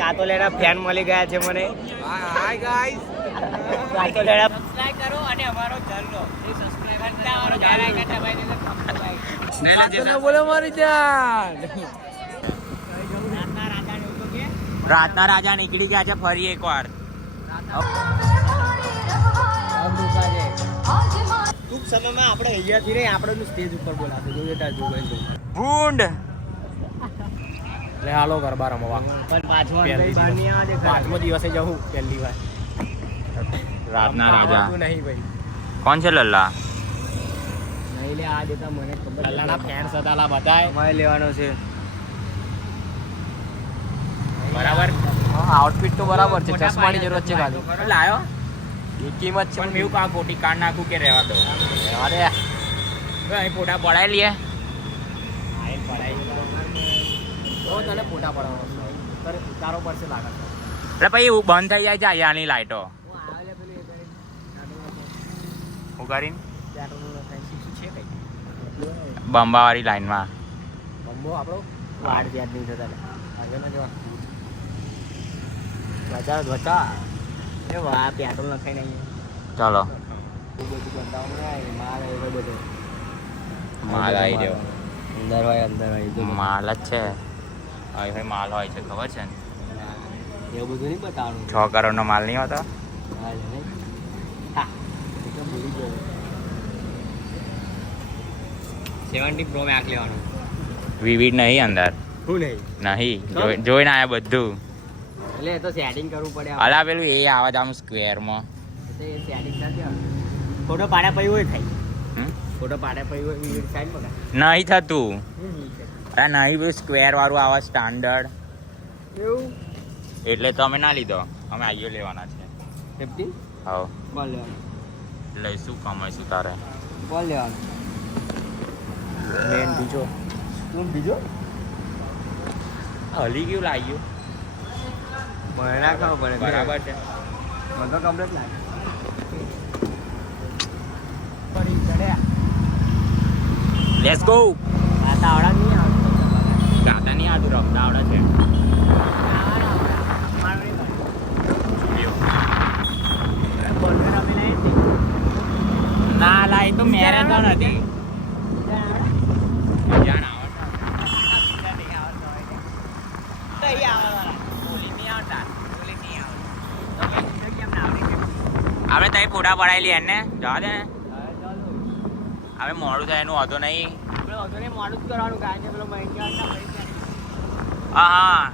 કાતોલેના fan મળી ગયા છે મને. હાય ગાઈસ, કાતોલેના સબસ્ક્રાઇબ કરો અને અમારો ચેનલ સબસ્ક્રાઇબ કરો. બોલે મારી જાન. રાતના રાજા નીકળી ગયા છે ફરી એકવાર. ટૂંક સમયમાં આપણે અહીંયાથી નહીં આપણે સ્ટેજ ઉપર બોલાવશું. જોઈએ તાર જોગન ભૂંડ લે હાલો ગરબા રમવા. પણ પાંચમો દિવસે જવું પહેલી વાર. રાતના રાજા નહીં ભાઈ, કોણ છે લલ્લા? નહીં લે આ દેતા મને ખબર. અલ્લાહના ફેન્સ હતા લા બધાય. મારે લેવાનો છે. બરાબર, આઉટફિટ તો બરાબર છે, ચશ્માની જરૂરત છે ખાલી. લાયો એ કિંમત છે. પણ મેં કા ખોટી કાઢ નાખું કે રહેવા દો. અરે અહીં ફોટા પડાવી લઈએ. તો તને ફોટા પડાવવાનો તારો પડશે લાગે છે. એટલે પછી એવું બંધ થઈ જાય છે અહીંયાની લાઈટો ઉગાડીને બંબાવાળી લાઈનમાં. બંબો આપણો વાડ યાદ નહીં થતા. આગળ ના જવા. બચા એ વાહ પેટ્રોલ નખાઈ નહીં. ચલો બહુ બધું બતાવવાનું માલ એ બધું માલ આવી રહ્યો. અંદર હોય માલ જ છે. હવે માલ હોય છે ખબર છે ને? એવું બધું નહીં બતાવવાનું. 6 કરોડનો માલ નહીં હોતો. હા નહીં હા એ તો ભૂલી ગયો. 70 પ્રો મેક્સ લેવાનું. વિવિડ નહીં અંદર શું નહીં નહીં જોઈને આયા બધું. એટલે એ તો સેટિંગ કરવું પડે. અલા પેલું એ આવે છે આમ સ્ક્વેરમાં. એ સેટિંગ કરી દેવાનું. ફોટો પાડ્યા પછી હોય થાય. હમ? ફોટો પાડ્યા પછી હોય વિવિધ સાઈડ માં નહીં થતું. અરે નહીં પેલું સ્ક્વેર વાળું આવે સ્ટાન્ડર્ડ. એવું એટલે તો અમે ના લીધો. અમે આઈઓ લેવાના છે. 15 હા બોલ લેવાનું. લઈશું કમાઈશું તારે. બોલ લેવાનું. મેન બીજો તું બીજો હલી ગયું લાગ્યું. મને ના ખબર પડે. બરાબર છે. મને તો કમ્પ્લીટ લાગે. પડી ચડ્યા. Let's go. આ તાવડા નહીં આવતું. ગાતા નહીં આતું રમતા આવડે છે. ના લાઈ તો મેરેથોન હતી. જાણ આપણે તઈ ફોટા પડાયેલી એને જવા દે ને. હવે મોડું થાય એનું હતો નહીં. મોડું જ કરવાનું કારણ કે પેલો હા હા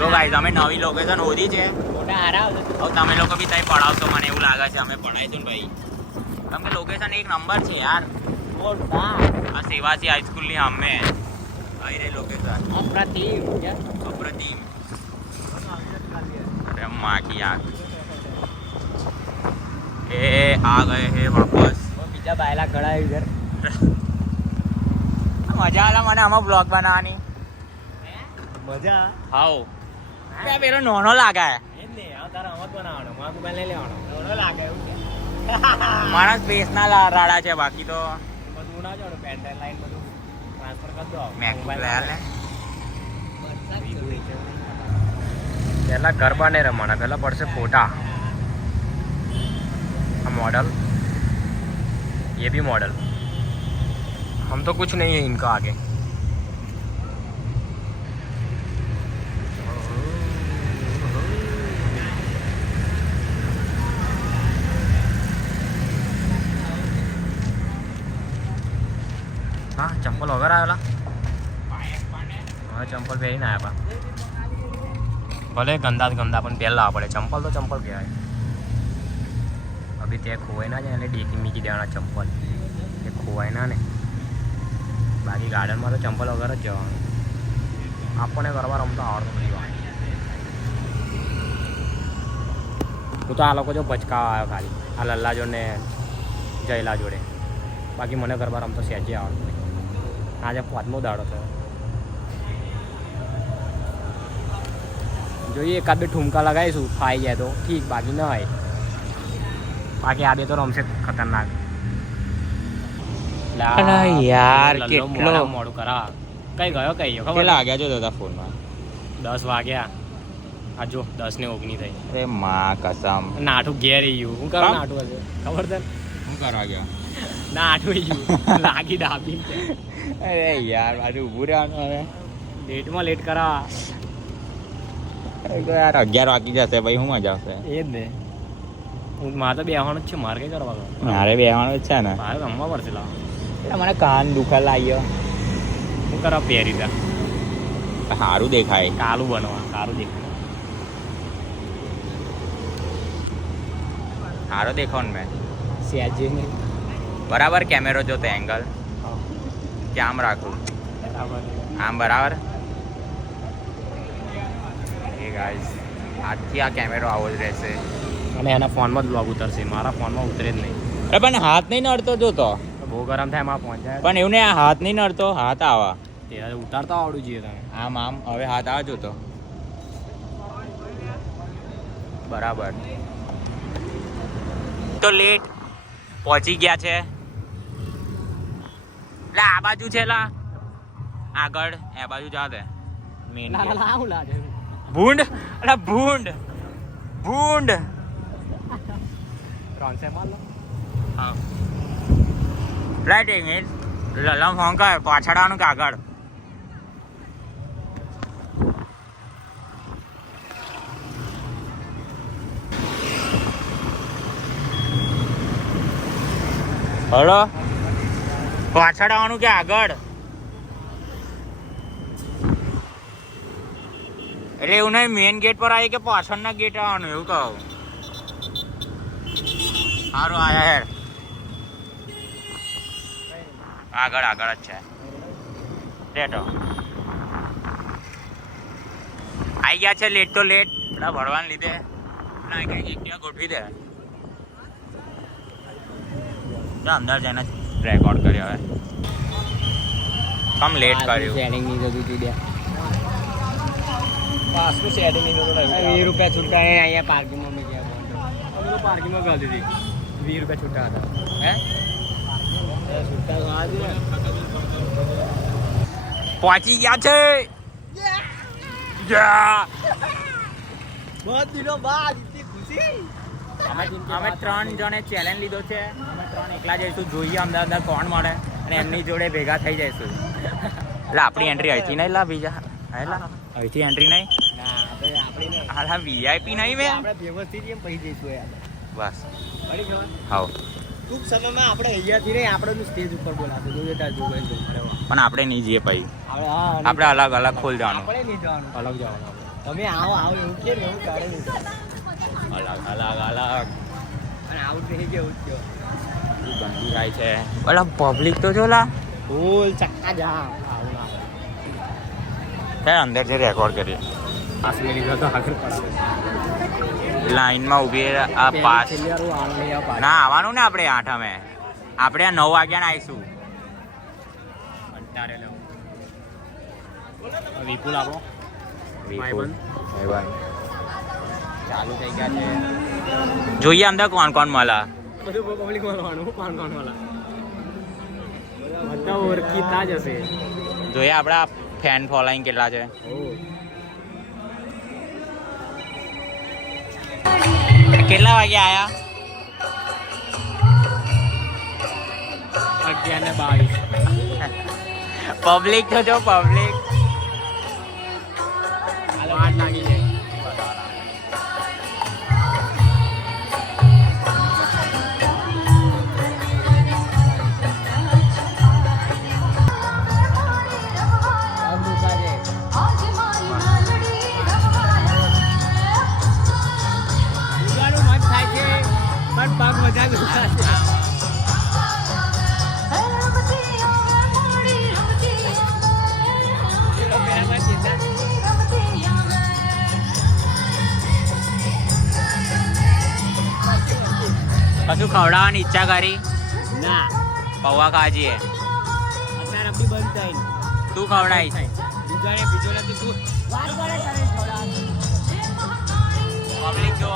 જો ભાઈ તમે નવી લોકેશન શોધી છે. મોટા હારા આવશે. હવે તમે લોકો બી ત્યાં પડાવશો મને એવું લાગે છે. અમે પડાવીશું ને ભાઈ. કેમ કે લોકેશન એક નંબર છે યાર. આ સેવાસી હાઈસ્કૂલની સામે આવી રહી લોકેશન. અપ્રતિમ. અરે માખી આંખ એ આ ગયે હે વાપસ. બીજા બાયલા ઘણા ઇધર. મજા આવે મને આમાં બ્લોગ બનાવવાની. મજા હાઉ બે પેલો નાનો લાગે. એમ નહીં આ તારા અમત બનાવવાનો મારા મોબાઈલ લઈ લેવાનો. નાનો લાગે એવું છે. મારા સ્પેસ ના રાડા છે બાકી તો બધું ના જોડો પેન લાઈન બધું ટ્રાન્સફર કરી દો. મેક યાર ને પહેલા ગરબા નહીં રમવાના, પહેલા પડશે ફોટા. આ मॉडल, ये भी मॉडल. हम तो कुछ नहीं है इनका आगे. हाँ चंपल वगैरह आया हाँ चंपल પહેરીને આવ્યા ભલે ગંદા પણ પહેલા પડે ચંપલ તો ચંપલ કહેવાય. અભી ત્યાં ખોવાય ના જાય એટલે ડેકી મીકી દેવાના ચંપલ એ ખોવાય ના ને. બાકી ગાર્ડનમાં તો ચંપલ વગર જ જવાનું. આપણને ગરબા રમતો આવડતું નથી. હું તો આ લોકો જો પચકાવા આવ્યો ખાલી આ લલ્લા જોડે જયલા જોડે. બાકી મને ગરબા રમતો સહેજે આવડતું નહીં. આજે 5મો દાડો થયો. જોઈએ એકાદ બે ઠુમકા લગાવીશું ફાઈ જાય તો ઠીક, બાકી ન હોય. બાકી આ બે તો રમશે ખતરનાક. અરે યાર, લલ્લો કેટલો- મોડામાં મોડું કરા કઈ ગયો કઈ ગયો ખબર કેટલા વાગ્યા જોતા હતા ફોનમાં? 10 વાગ્યા આ જો 10:19 થઈ અરે માં કસમ. નાઠું ઘેર ગયું હું કરું કામ? નાઠું હશે ખબર છે શું કરવા ગયા? નાઠું ગયું લાગી ડાબી અરે યાર મારું ઊભું રહેવાનું હવે. લેટમાં લેટ કરા અરે તો યાર 11 વાગી જશે ભાઈ, શું મજા આવશે? એ જ ને હું મારે તો બેહવાનું જ છે મારે કઈ કરવા મારે બેવાનું જ છે ને. મારે રમવા પડશે લાવ એટલે મને કાન દુખા લાગ્યો. હું કરવા પહેરી તા સારું દેખાય. કાલું બનવા સારું દેખાય સારો દેખાવ ને મેં. સેજે નહીં બરાબર કેમેરો જોતો એંગલ કેમ રાખું? આમ બરાબર. એ ગાઈસ આજથી આ કેમેરો આવો જ રહેશે. અને એના ફોનમાં જ બ્લોગ ઉતરશે મારા ફોનમાં ઉતરે જ નહીં અરે પણ હાથ નહીં નડતો જોતો. બહુ ગરમ થાય એમાં ફોન જાય પણ એવું ને હાથ નહીં નડતો, હાથ આવા. તે ઉતારતા આવડું જોઈએ તમે આમ આમ હવે હાથ આવા જોતો. બરાબર. તો લેટ પહોંચી ગયા છે. લા આ બાજુ છે લા આગળ એ બાજુ જા દે. મેન ભૂંડ. અરે ભૂંડ ભૂંડ. હા રાઈટિંગ ઇટ લલમ ફોન કર પાછળ આવવાનું કે આગળ? હલો પાછળ આવવાનું કે આગળ? એટલે એવું નહીં મેઇન ગેટ પર આવી કે પાછળના ગેટ આવવાનું એવું કહું. સારું આયા હેર આગળ આગળ જ છે. લેટો આવી ગયા છે. લેટ તો લેટ પેલા ભરવાને લીધે ના કંઈક એકટીવા ગોઠવી દે. અંદર જઈને રેકોર્ડ કર્યો હવે. કમ લેટ કર્યું. સેટિંગ નહીં થતું તું બે પાસનું સેટિંગ નહીં થતું 20 રૂપિયા છૂટા અહીંયા પાર્કિંગમાં મેં ગયા પાર્કિંગમાં કરી દીધી 20 રૂપિયા છૂટા હતા હે પહોંચી ગયા છે. बहुत दिनों बाद इतनी खुशी. અમે 3 જણે ચેલેન્જ લીધો છે. અમે 3 એકલા જઈશું, જોઈએ અમદાવાદ કોણ મળે અને એમની જોડે ભેગા થઈ જઈશું. એટલે આપણી એન્ટ્રી અહીંથી નહીં લા બીજા હેલા અહીંથી એન્ટ્રી નહીં. ના આપણે નહીં હા વીઆઈપી નહીં મેં. આપણે વ્યવસ્થિત એમ પહી જઈશું યાર. બસ પડી ખબર હાવ. ટૂંક સમયમાં આપણે અહીંયાથી નહીં આપણને સ્ટેજ ઉપર બોલાવશે જોજે તાર જોવાય જો પણ આપણે નહીં જઈએ પછી. આપણે આપણે અલગ અલગ ખોલ જવાનું. આપણે નહીં જવાનું. અલગ જવાનું તમે આવો આવો એવું કે ને એવું કાઢે નહીં. અલગ અલગ અલગ અને આવું નહીં કે એવું જ કહો. ગંદી થાય છે. ઓલા પબ્લિક તો જો લા ફૂલ ચક્કા જામ આવું ના ત્યારે અંદર જે રેકોર્ડ કરીએ. પાસ મેં લીધો તો આગળ પડાવે લાઈનમાં ઊભી આ પાસ છેલ્લી વાર હું આનો નહીં આ પાસ ના આવવાનું ને આપણે 8 અમે આપણે 9 વાગ્યા ના આવીશું. અંટારે લેવું વિપુલ આપો ભાઈબંધ. ચાલુ થઈ ગયા છે. જોઈએ અંદર કોણ કોણ મળે. બધું પબ્લિક મળવાનું કોણ કોણ વાળા બધા ઓળખીતા જ હશે જોઈએ આપણા ફેન ફોલોઈંગ કેટલા છે. કેટલા વાગે આયા? 11:22 પબ્લિક તો જો પબ્લિક. 8 લાગી જાય મન થાય છે પણ પગ મજા દુખા છે. કશું ખવડાવવાની ઈચ્છા કરી? ના પૌવા ખાજીએ. અત્યારે આપણી બંધ થાય ને તું ખવડાવીશ? બીજો નથી તું વાત કરે કરે થોડા પબ્લિક જો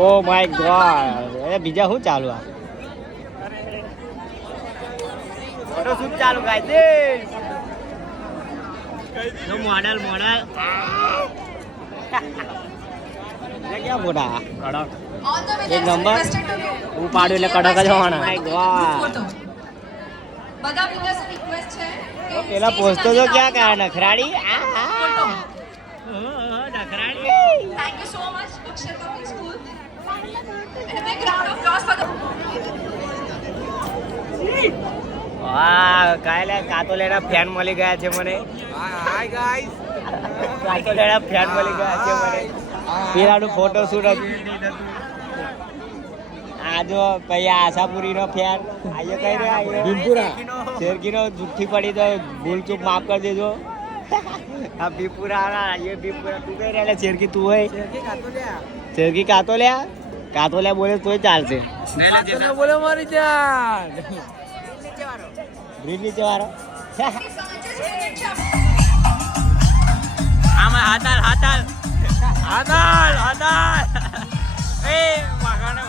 ઓ માય ગોડ, એ બીજા શું ચાલુ આ ફોટો શૂટ ચાલુ ગાય દે મોડલ ક્યાં ફોટા કડક એક નંબર હું પાડું એટલે કડક જ હોવાના. માય ગોડ, બધા વિનર્સ રિક્વેસ્ટ છે કે પેલા પોસ્ટો તો ક્યાં કયા નખરાડી photo. નખરાડી. Thank you so much, Akshar Public School. And a big round of applause for the વાહ, કાલે કાતોલેના ફેન મળી ગયા છે મને. હાય ગાઈસ, કાતોલેના ફેન મળી ગયા છે મને. પેલાનું ફોટો શૂટ હતું. આ જો કઈ આશાપુરીનો ફેન આયો કઈ રે ભીમપુરા શેરગીનો જુઠ્ઠી પડી તો ભૂલ ચૂક માફ કરી દેજો. આ ભીમપુરા આયો ભીમપુરા તું કઈ રે શેરગી તું હોય શેરગી કાતોલિયા બોલે તોય ચાલશે. બોલે મારી જાન બ્રિજ નીચે વાળો આમાં હાતાલ એ વાગણે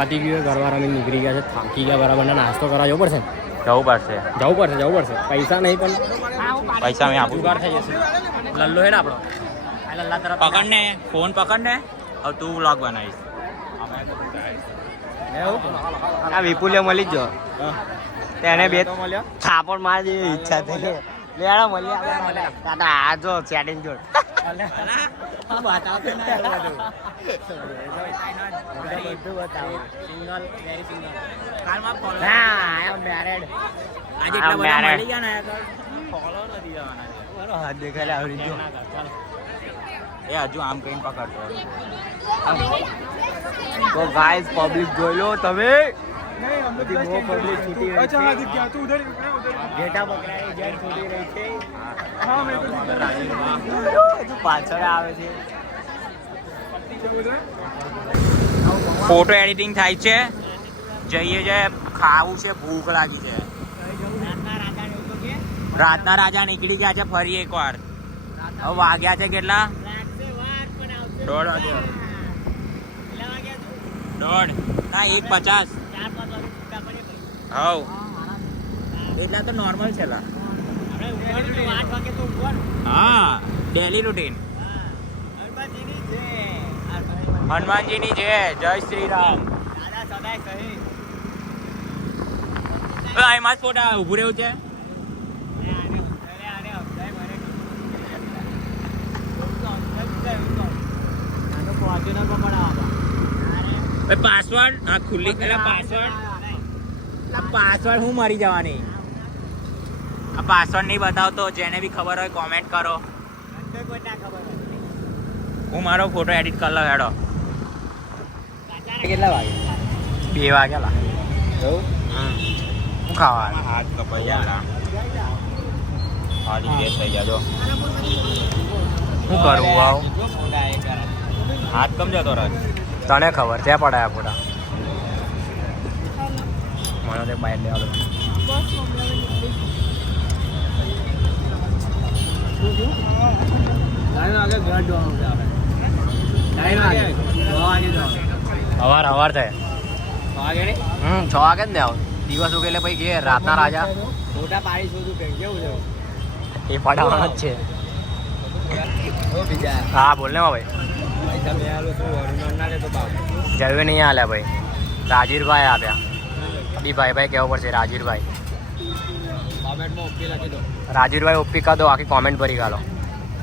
પતી ગયું ઘરવાળા અમે નીકળી ગયા છે, થાકી ગયા બરાબર. નાસ્તો કરવા જવું પડશે જવું પડશે. પૈસા નહીં પણ પૈસા મેં આપું. જુગાડ થઈ જશે. લલ્લો હે ને આપણો આ લલ્લા તરફ પકડને ફોન પકડને. હવે તું વ્લોગ બનાવીશ. આ વિપુલે મળી જ જો તેને બે થાપડ મારી જેવી ઈચ્છા થઈ લેડા મળી દાદા આ જો સેટિંગ જોડ હાથ દેખાડે આવડી જો એ હજુ આમ કઈ પકડતો. તો ગાઈસ પબ્લિક જોઈ લો તમે. બધી બહુ પબ્લિક છૂટી રહી છે. ઘેટા પકડાઈ જેમ છૂટી રહી છે. હજુ પાછળ આવે છે. ફોટો એડિટિંગ થાય છે. જઈએ છે, ખાવું છે, ભૂખ લાગી છે. રાતના રાજા નીકળી ગયા છે ફરી એકવાર. હવે વાગ્યા છે કેટલા? 1:30. 1:30 ના 1:50. હવ એટલા તો નોર્મલ છે લા. હા, ડેલી રૂટીન. હનુમાનજીની જય. જય શ્રી રામ. એમાં જ ફોટા ઉભું રહેવું છે. પાસવર્ડ આ ખુલ્લી પાસવર્ડ હું મરી જવાની. આ પાસવર્ડ નહીં બતાવતો. જેને બી ખબર હોય કોમેન્ટ કરો. હું મારો ફોટો એડિટ કરી લઉં. હેડો. કેટલા વાગે? 2 વાગ્યા. એવું શું ખાવાનું? હાથ કપાઈ ગયા. હાડી ગેસ થઈ ગયા. શું કરવું આવ? હાથ કમ જતો રહે? તને ખબર ત્યાં પડાયા ફોટા. મને તો બાઈક લેવા દો. હવાર થાય. 6 વાગે જ ને આવ. દિવસ ઉગે એટલે પછી ઘેર. રાતના રાજા ફોટા પાડી શોધું કે કેવું છે એ પડાવવાના જ છે. બીજા હા બોલ ને ભાઈ. પૈસા મેં આલો છું હનુમાન ના લેતો બાપ જવે નહીં આલ્યા ભાઈ. રાજીરભાઈ આપ્યા. અભી ભાઈ કેવું પડશે. રાજીરભાઈ કોમેન્ટમાં ઓકે લખી દો. રાજીરભાઈ ઓપ્પી કા દો. આખી કોમેન્ટ ભરી ગાલો.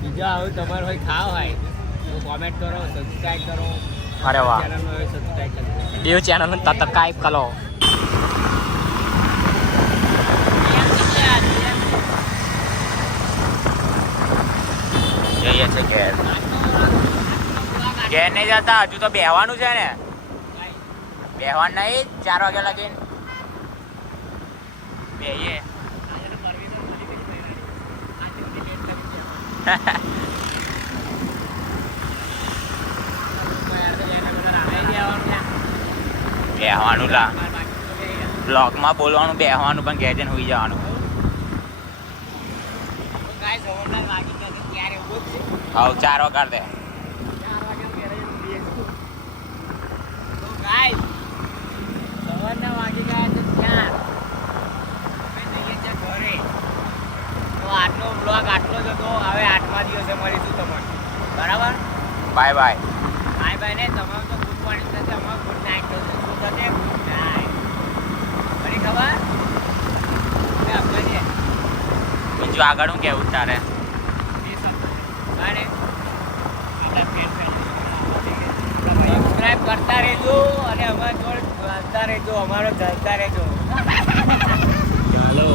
બીજા હવે તમારે હોય ખાવ હોય તો કોમેન્ટ કરો, સબસ્ક્રાઇબ કરો. અરે વાહ. ચેનલમાં હોય સબસ્ક્રાઇબ કરો. દેવ ચેનલ તત્કાઈપ કરો. જઈએ છે ઘેર. ઘેર નહીં જતા, હજુ તો બેહવાનું છે ને. બેહવાનું નહીં 4 વાગ્યા લગીને બેહીએ. બેહવાનું લા, બ્લોગમાં બોલવાનું, બેહવાનું, પણ ઘેર જઈને સુઈ જવાનું. હાવ 4 વગાડ દે. આજનો બ્લોગ આટલો જ હતો. હવે 8મા દિવસે મળીશું તમને. બરાબર, બાય બાય. Bye bye. ને તમારું તો ગુડ મોર્નિંગ થશે, અમારું ગુડ નાઇટ થશે. શું થશે? Good night. મને ખબર કે આપણે બીજું આગળ હું કેવું તારે? સબસ્ક્રાઇબ કરતા રહેજો અને અમારા જોડે ચાલતા રહેજો, અમારો ચાલતા રહેજો. ચાલો,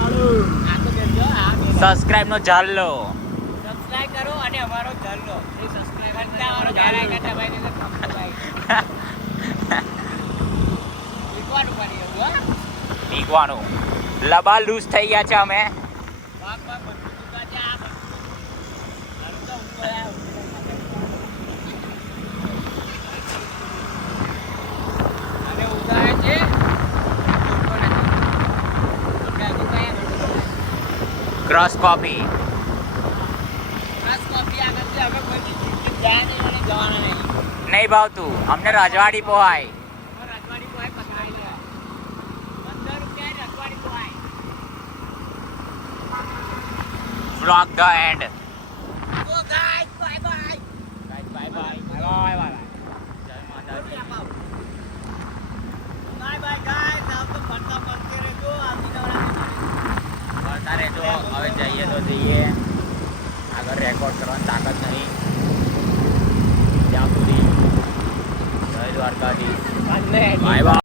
આ તો કહેજો, સબસ્ક્રાઇબ નો ચાલો. સબસ્ક્રાઇબ કરો અને અમારો ચાલો. સબસ્ક્રાઇબ કરતા અમારો ચાલા કરતા ભાઈ ને ભાઈ શીખવાનું પડી ગયું. હા, નીકવાનું લબા લૂઝ થઈ ગયા છે અમે. વાગ વાગ બધું દુકાન છે. આ બધું તો હું ગયા અને ઉતારે છે. Cross copy. નહીં ભાવતું અમને, રજવાડી પોહાય. Vlog the end. કરતા રહેજો. હવે જઈએ તો જઈએ, આગળ રેકોર્ડ કરવાની તાકાત નહીં ત્યાં સુધી. જય દ્વારકાધીશ. Bye bye.